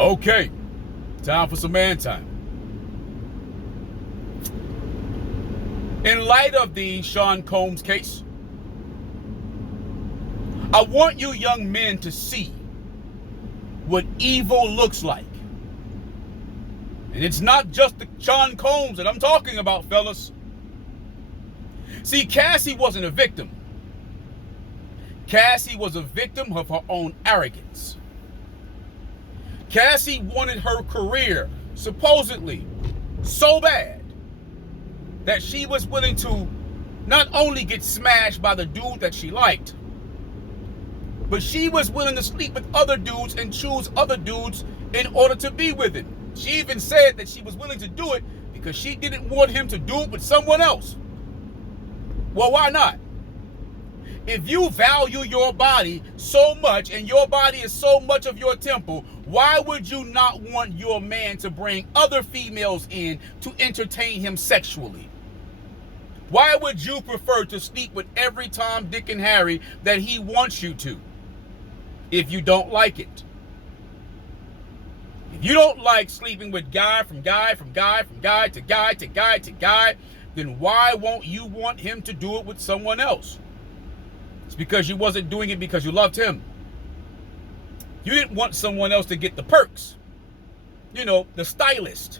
Okay, time for some man time. In light of the Sean Combs case, I want you young men to see what evil looks like. And it's not just the Sean Combs that I'm talking about, fellas. See, Cassie wasn't a victim. Cassie was a victim of her own arrogance. Cassie wanted her career, supposedly, so bad that she was willing to not only get smashed by the dude that she liked, but she was willing to sleep with other dudes and choose other dudes in order to be with him. She even said that she was willing to do it because she didn't want him to do it with someone else. Well, why not? If you value your body so much and your body is so much of your temple, why would you not want your man to bring other females in to entertain him sexually? Why would you prefer to sleep with every Tom, Dick, and Harry that he wants you to if you don't like it? If you don't like sleeping with guy to guy, then why won't you want him to do it with someone else? It's because you wasn't doing it because you loved him. You didn't want someone else to get the perks. You know, the stylist,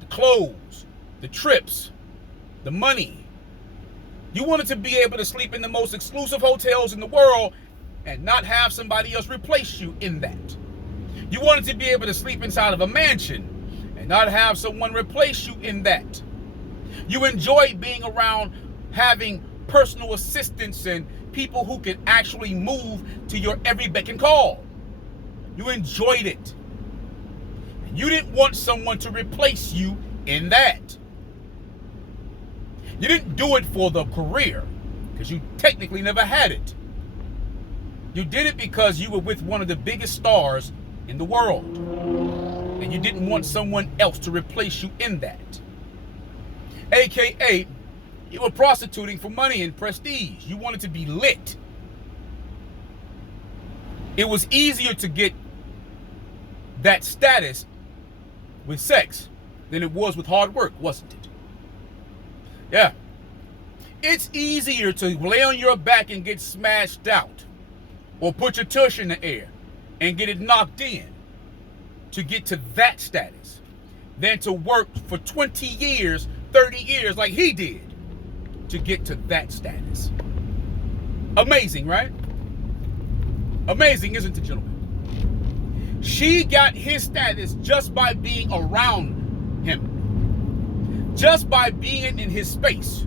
the clothes, the trips, the money. You wanted to be able to sleep in the most exclusive hotels in the world and not have somebody else replace you in that. You wanted to be able to sleep inside of a mansion and not have someone replace you in that. You enjoyed being around having personal assistants and people who can actually move to your every beck and call. You enjoyed it. And you didn't want someone to replace you in that. You didn't do it for the career because you technically never had it. You did it because you were with one of the biggest stars in the world. And you didn't want someone else to replace you in that. AKA, you were prostituting for money and prestige. You wanted to be lit. It was easier to get that status with sex than it was with hard work, wasn't it? Yeah. It's easier to lay on your back and get smashed out or put your tush in the air and get it knocked in to get to that status than to work for 20 years, 30 years like he did to get to that status. Amazing, right? Amazing, isn't it, gentlemen? She got his status just by being around him. Just by being in his space.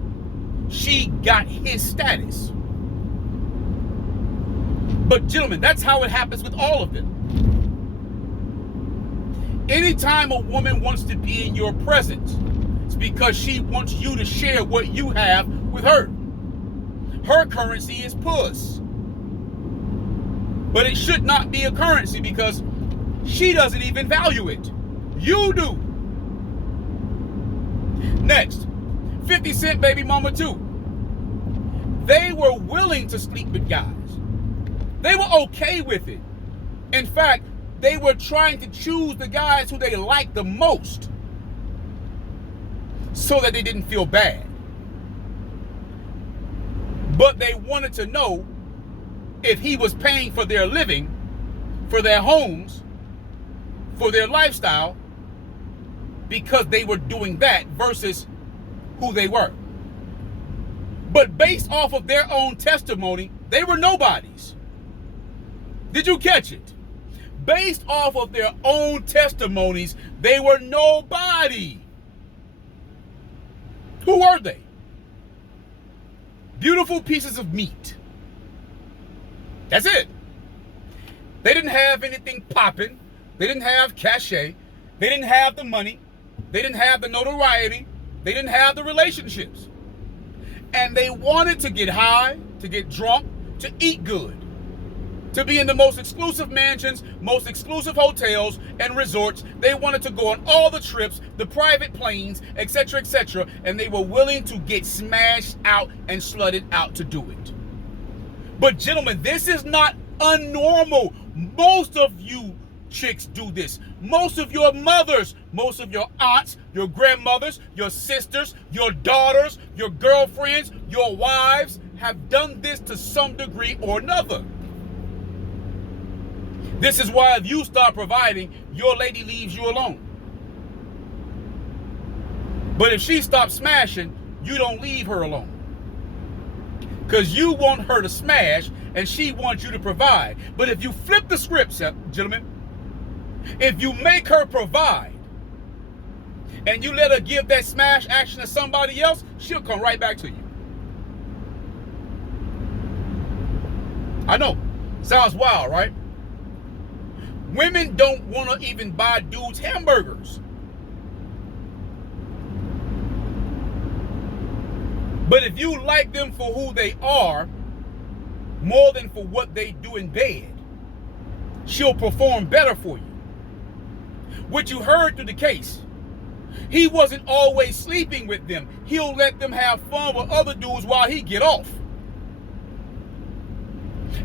She got his status. But gentlemen, that's how it happens with all of them. Anytime a woman wants to be in your presence, it's because she wants you to share what you have with her. Her currency is puss. But it should not be a currency because she doesn't even value it. You do. Next, 50 Cent Baby Mama 2. They were willing to sleep with guys. They were okay with it. In fact, they were trying to choose the guys who they liked the most so that they didn't feel bad. But they wanted to know if he was paying for their living, for their homes, for their lifestyle, because they were doing that versus who they were. But based off of their own testimony, they were nobodies. Did you catch it? Based off of their own testimonies, they were nobody. Who were they? Beautiful pieces of meat. That's it. They didn't have anything popping. They didn't have cachet. They didn't have the money. They didn't have the notoriety. They didn't have the relationships. And they wanted to get high, to get drunk, to eat good, to be in the most exclusive mansions, most exclusive hotels and resorts. They wanted to go on all the trips, the private planes, etc., and they were willing to get smashed out and slutted out to do it. But gentlemen, this is not unnormal. Most of you chicks do this. Most of your mothers, most of your aunts, your grandmothers, your sisters, your daughters, your girlfriends, your wives have done this to some degree or another. This is why if you start providing, your lady leaves you alone. But if she stops smashing, you don't leave her alone. Because you want her to smash and she wants you to provide. But if you flip the script, gentlemen, if you make her provide and you let her give that smash action to somebody else, she'll come right back to you. I know. Sounds wild, right? Women don't want to even buy dudes hamburgers. But if you like them for who they are, more than for what they do in bed, she'll perform better for you. What you heard through the case, he wasn't always sleeping with them. He'll let them have fun with other dudes while he get off.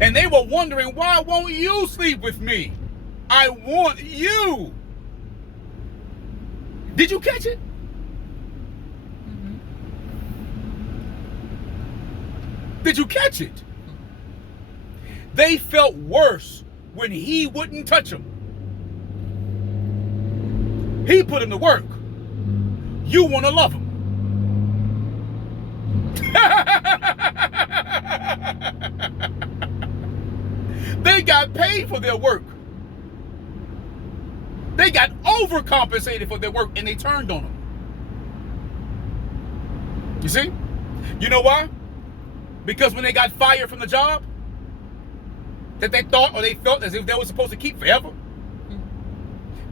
And they were wondering, why won't you sleep with me? I want you. Did you catch it? Did you catch it? They felt worse when he wouldn't touch them. He put him to work. You want to love him. They got paid for their work. They got overcompensated for their work and they turned on them. You see? You know why? Because when they got fired from the job that they thought or they felt as if they were supposed to keep forever,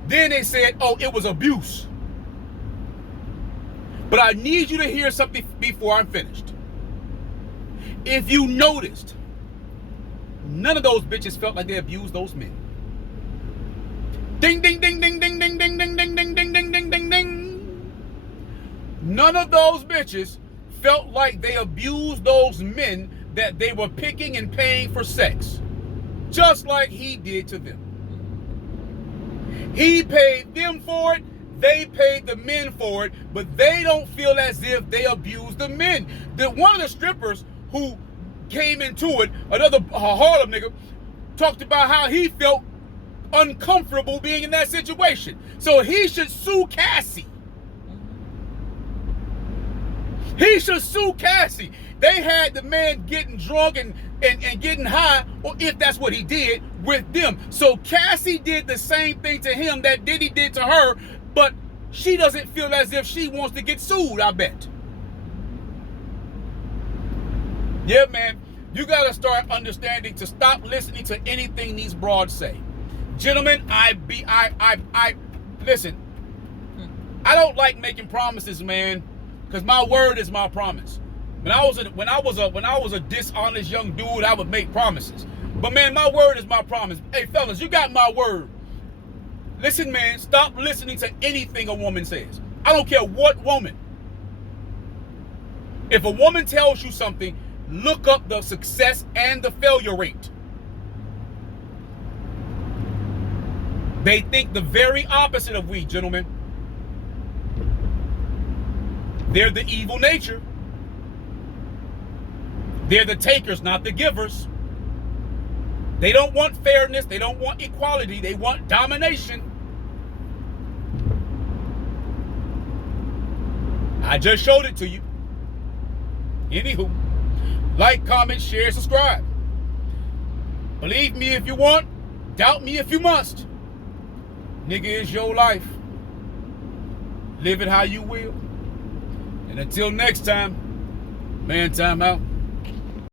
then they said, oh, it was abuse. But I need you to hear something before I'm finished. If you noticed, none of those bitches felt like they abused those men. Ding, ding, ding, ding, ding, ding, ding, ding, ding, ding, ding, ding, ding, ding, ding. None of those bitches felt like they abused those men that they were picking and paying for sex, just like he did to them. He paid them for it, they paid the men for it, but they don't feel as if they abused the men. One of the strippers who came into it, another Harlem nigga, talked about how he felt uncomfortable being in that situation. So he should sue Cassie. He should sue Cassie. They had the man getting drunk and getting high, or if that's what he did, with them. So Cassie did the same thing to him that Diddy did to her, but she doesn't feel as if she wants to get sued, I bet. Yeah, man, you gotta start understanding to stop listening to anything these broads say. Gentlemen, listen, I don't like making promises, man, because my word is my promise. When I was a dishonest young dude, I would make promises. But man, my word is my promise. Hey fellas, you got my word. Listen, man, stop listening to anything a woman says. I don't care what woman. If a woman tells you something, look up the success and the failure rate. They think the very opposite of we, gentlemen. They're the evil nature. They're the takers, not the givers. They don't want fairness. They don't want equality. They want domination. I just showed it to you. Anywho, like, comment, share, subscribe. Believe me if you want. Doubt me if you must. Nigga, is your life. Live it how you will. And until next time, man, time out.